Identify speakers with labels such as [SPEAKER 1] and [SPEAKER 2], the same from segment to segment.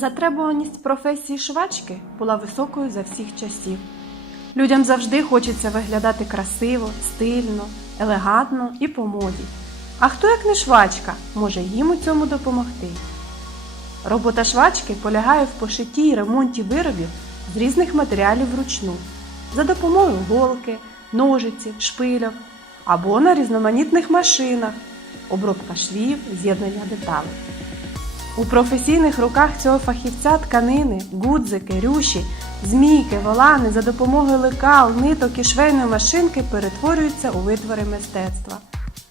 [SPEAKER 1] Затребуваність професії швачки була високою за всіх часів. Людям завжди хочеться виглядати красиво, стильно, елегантно і по моді. А хто, як не швачка, може їм у цьому допомогти? Робота швачки полягає в пошитті й ремонті виробів з різних матеріалів вручну за допомогою голки, ножиці, шпильок або на різноманітних машинах, обробка швів, з'єднання деталей. У професійних руках цього фахівця тканини, гудзики, рюші, змійки, волани за допомогою лекал, ниток і швейної машинки перетворюються у витвори мистецтва.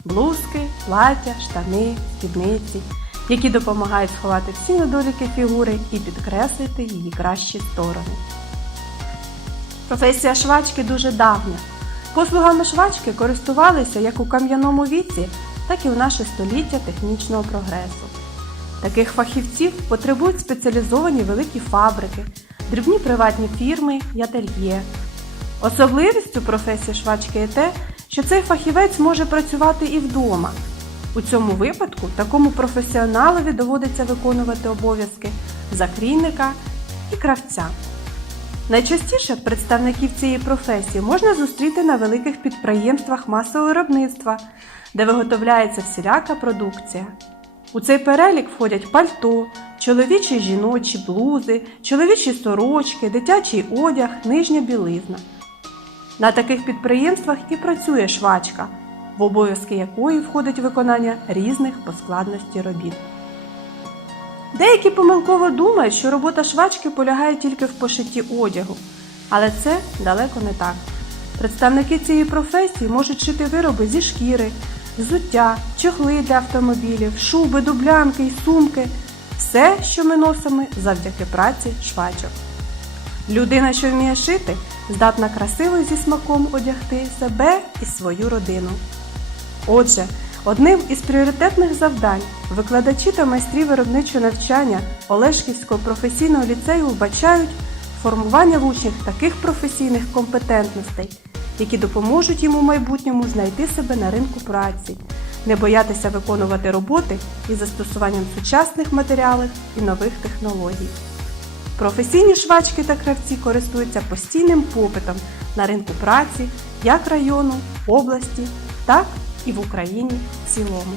[SPEAKER 1] Блузки, плаття, штани, спідниці, які допомагають сховати всі недоліки фігури і підкреслити її кращі сторони. Професія швачки дуже давня. Послугами швачки користувалися як у кам'яному віці, так і у наше століття технічного прогресу. Таких фахівців потребують спеціалізовані великі фабрики, дрібні приватні фірми й ательє. Особливістю професії швачки є те, що цей фахівець може працювати і вдома. У цьому випадку такому професіоналові доводиться виконувати обов'язки закрійника і кравця. Найчастіше представників цієї професії можна зустріти на великих підприємствах масового виробництва, де виготовляється всіляка продукція. У цей перелік входять пальто, чоловічі жіночі блузи, чоловічі сорочки, дитячий одяг, нижня білизна. На таких підприємствах і працює швачка, в обов'язки якої входить виконання різних по складності робіт. Деякі помилково думають, що робота швачки полягає тільки в пошитті одягу, але це далеко не так. Представники цієї професії можуть шити вироби зі шкіри, взуття, чохли для автомобілів, шуби, дублянки й сумки все, що ми носимо завдяки праці швачок. Людина, що вміє шити, здатна красиво і зі смаком одягти себе і свою родину. Отже, одним із пріоритетних завдань викладачі та майстрі виробничого навчання Олешківського професійного ліцею вбачають формування в учнях таких професійних компетентностей, які допоможуть йому в майбутньому знайти себе на ринку праці, не боятися виконувати роботи із застосуванням сучасних матеріалів і нових технологій. Професійні швачки та кравці користуються постійним попитом на ринку праці як району, області, так і в Україні в цілому.